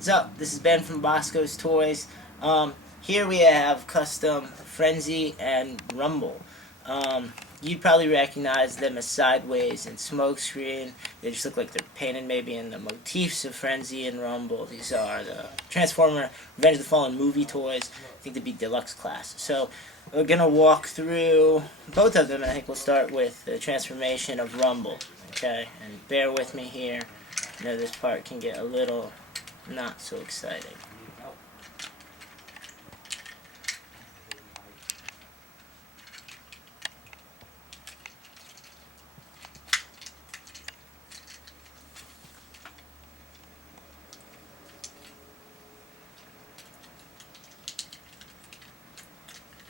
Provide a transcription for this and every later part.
What's up? This is Ben from Boskoes Toys. Here we have custom Frenzy and Rumble. You'd probably recognize them as Sideways and Smokescreen. They just look like they're painted maybe in the motifs of Frenzy and Rumble. These are the Transformer Revenge of the Fallen movie toys. I think they'd be Deluxe Class. So we're going to walk through both of them, and I think we'll start with the transformation of Rumble. Okay, and bear with me here. I know this part can get a little not so exciting.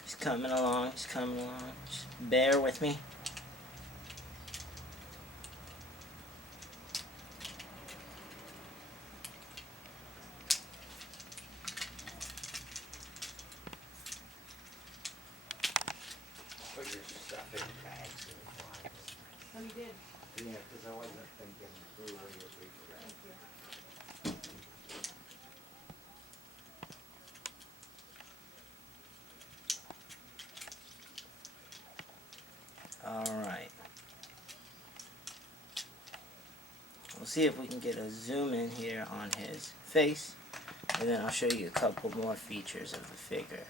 He's coming along, he's coming along. Just bear with me. Put your stuff in bags and flies. Oh, you did? Yeah, because I wasn't thinking through where your paper Thank you. Alright. We'll see if we can get a zoom in here on his face, and then I'll show you a couple more features of the figure.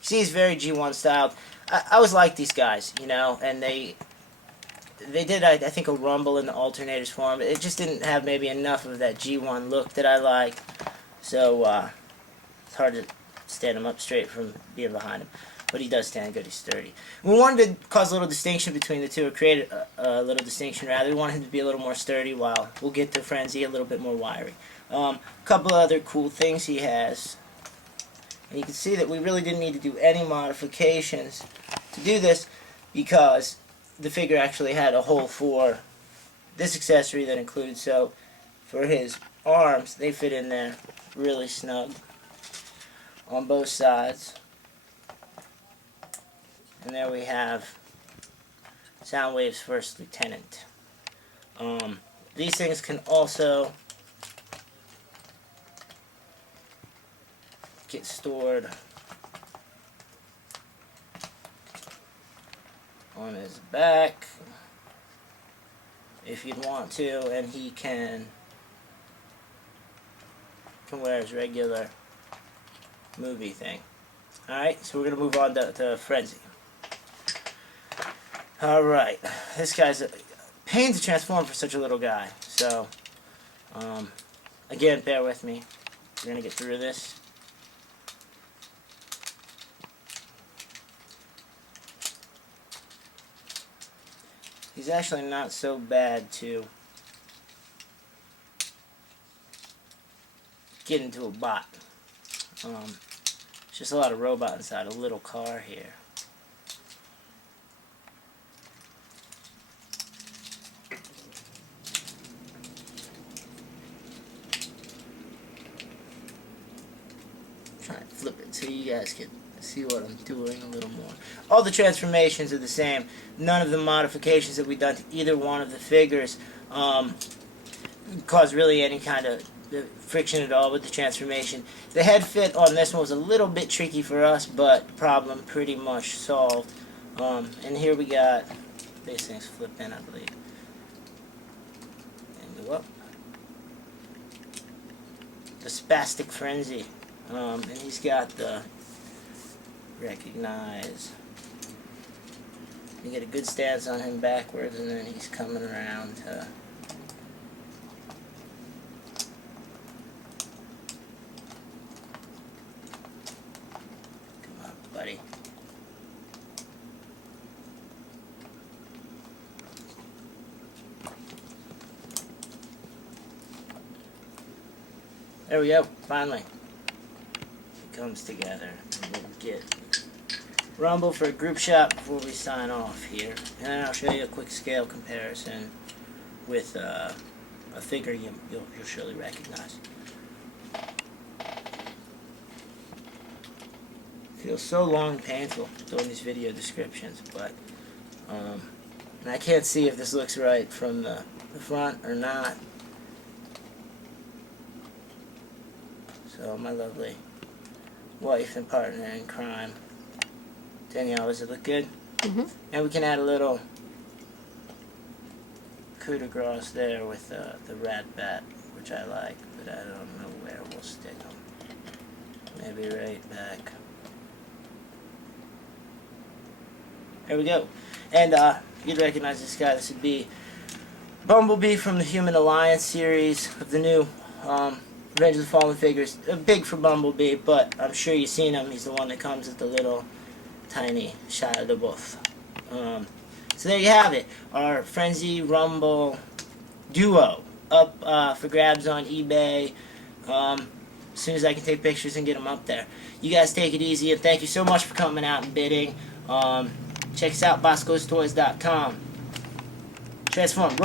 You see, he's very G1 styled. I always liked these guys, you know, and they did, I think, a Rumble in the Alternators form. It just didn't have maybe enough of that G1 look that I like, so it's hard to stand him up straight from being behind him. But he does stand good, he's sturdy. We wanted to cause a little distinction between the two, or create a little distinction rather. We wanted him to be a little more sturdy, while we'll get to Frenzy a little bit more wiry. A couple of other cool things he has. And you can see that we really didn't need to do any modifications to do this, because the figure actually had a hole for this accessory that included. So for his arms, they fit in there really snug on both sides. And there we have Soundwave's First Lieutenant. These things can also get stored on his back if you'd want to, and he can wear his regular movie thing. Alright, so we're going to move on to Frenzy. Alright, this guy's a pain to transform for such a little guy. So, again, bear with me. We're going to get through this. He's actually not so bad to get into a bot. It's just a lot of robot inside a little car here. Trying to flip it so you guys can see what I'm doing a little more. All the transformations are the same. None of the modifications that we've done to either one of the figures cause really any kind of friction at all with the transformation. The head fit on this one was a little bit tricky for us, but problem pretty much solved. And here we got, these things flip in, I believe, and go up. The Spastic Frenzy, and he's got the recognize. You get a good stance on him backwards, and then he's coming around to come on, buddy. There we go, finally. It comes together. And we'll get Rumble for a group shot before we sign off here. And then I'll show you a quick scale comparison with a figure you'll surely recognize. Feels so long and painful doing these video descriptions, but and I can't see if this looks right from the front or not. So my lovely wife and partner in crime. Danielle, does it look good? Mm-hmm. And we can add a little coup de grace there with the rat bat, which I like, but I don't know where we'll stick them. Maybe right back. There we go. And you'd recognize this guy. This would be Bumblebee from the Human Alliance series of the new Revenge of the Fallen figures. Big for Bumblebee, but I'm sure you've seen him. He's the one that comes with the little tiny Shia LaBeouf. So there you have it. Our Frenzy Rumble duo up for grabs on eBay. As soon as I can take pictures and get them up there. You guys take it easy, and thank you so much for coming out and bidding. Check us out, BoskoesToys.com. Transform.